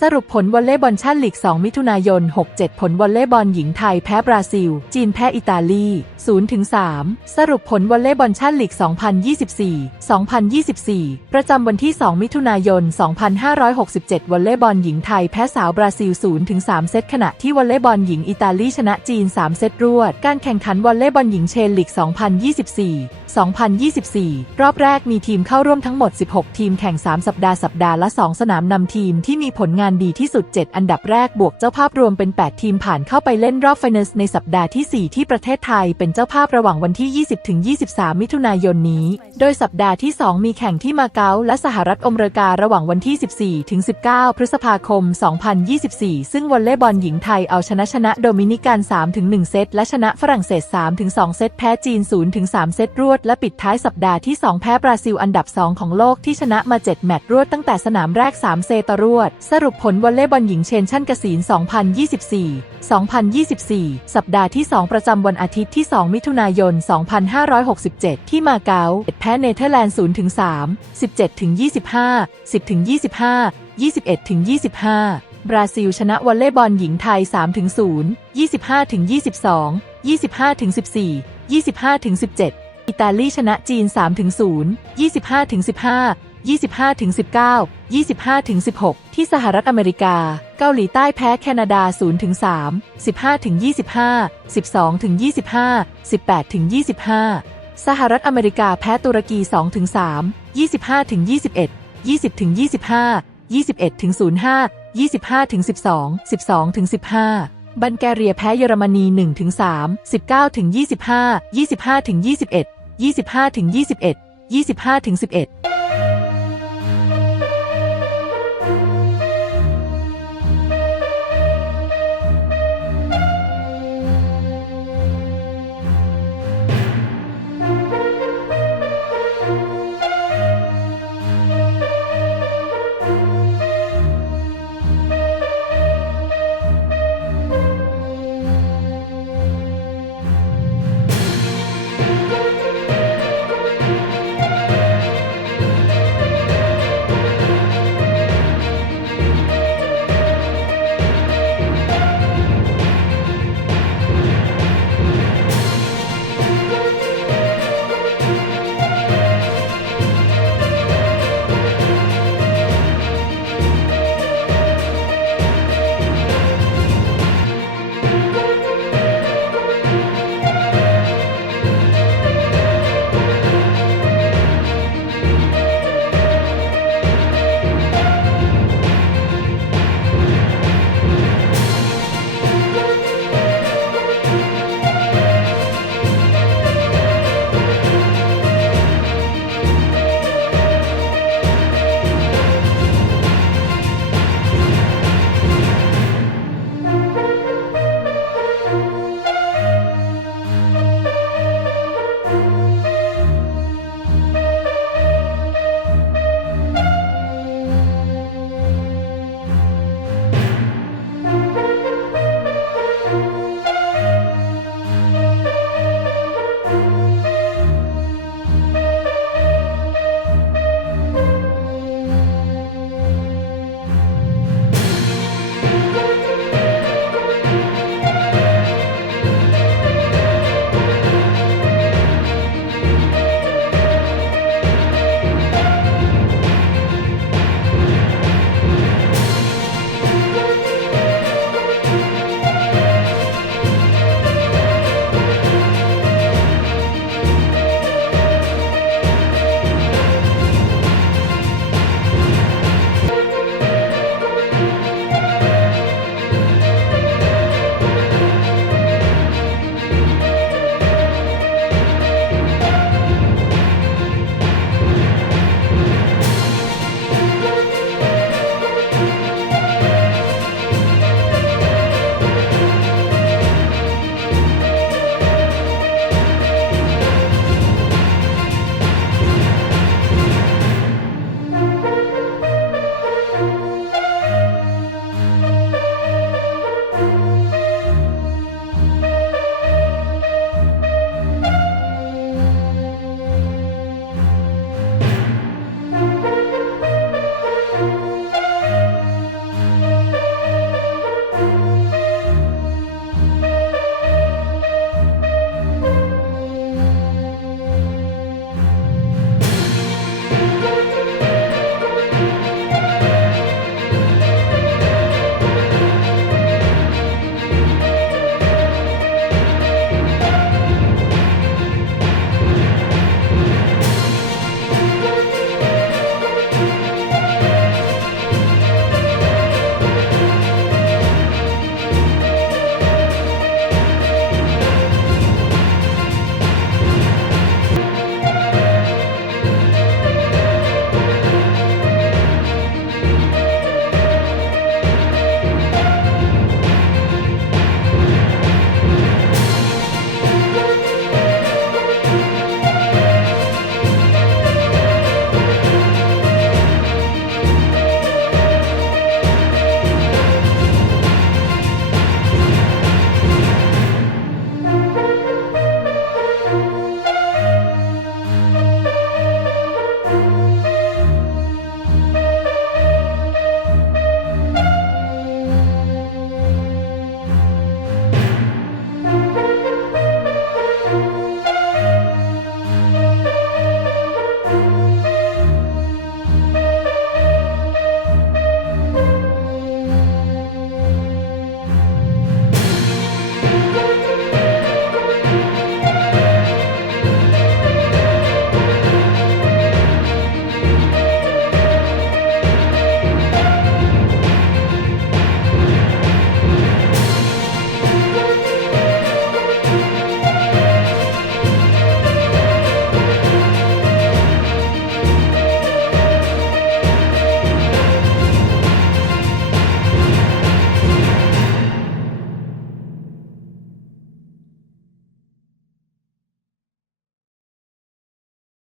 สรุปผลวอลเลย์บอลชั่นลีก 2 มิถุนายน 67 ผลวอลเลย์บอลหญิงไทยแพ้บราซิล จีนแพ้อิตาลี0-3สรุปผลวอลเลย์บอลชั่นลีก 2024 2024 ประจำวันที่ 2 มิถุนายน 2567 วอลเลย์บอลหญิงไทยแพ้สาวบราซิล0-3เซตขณะที่วอลเลย์บอลหญิงอิตาลีชนะจีน 3 เซตรวด การแข่งขันวอลเลย์บอลหญิงเชนลีก 2024 2024 รอบแรกมีทีมเข้าร่วมทั้งหมด 16 ทีมแข่ง 3 สัปดาห์สัปดาห์ละ 2 สนามนำทีมที่มีผลงานดีที่สุด 7 อันดับแรกบวกเจ้าภาพรวมเป็น 8 ทีมผ่านเข้าไปเล่นรอบไฟนอลในสัปดาห์ที่ 4 ที่ประเทศไทยเป็นเจ้าภาพระหว่างวันที่ 20-23 มิถุนายนนี้ โดยสัปดาห์ที่ 2 มีแข่งที่มาเก๊าและสหรัฐอเมริการะหว่างวันที่ 14-19 พฤษภาคม 2024 ซึ่งวอลเลย์บอลหญิงไทยเอาชนะชนะโดมินิกัน 3-1 เซตและชนะฝรั่งเศส 3-2 เซตแพ้จีน 0-3 เซตรวดและปิดท้ายสัปดาห์ที่ 2 แพ้บราซิลอันดับ 2 ของโลกที่ชนะมา 7 แมตช์รวดตั้งแต่สนามแรก 3 เซตรวด สรุปผลวอลเลย์บอลหญิงเชนชั่นกษีน2024 2024 สัปดาห์ที่ 2 ประจำวันอาทิตย์ที่ 2 มิถุนายน 2567 ที่มาเก๊าแพ้เนเธอร์แลนด์0-3 17-25 10-25 21-25 บราซิลชนะวอลเลย์บอลหญิงไทย3-0 25-22 25-14 25-17 อิตาลีชนะจีน 3-0 25-15 25-19 25-16 ที่สหรัฐอเมริกา เกาหลีใต้แพ้แคนาดา 0-3 15-25 12-25 18-25 สหรัฐอเมริกาแพ้ตุรกี 2-3 25-21 20-25 21-05 25-12 12-15บัลแกเรียแพ้เยอรมนี 1-3 19-25 25-21 25-21 25-11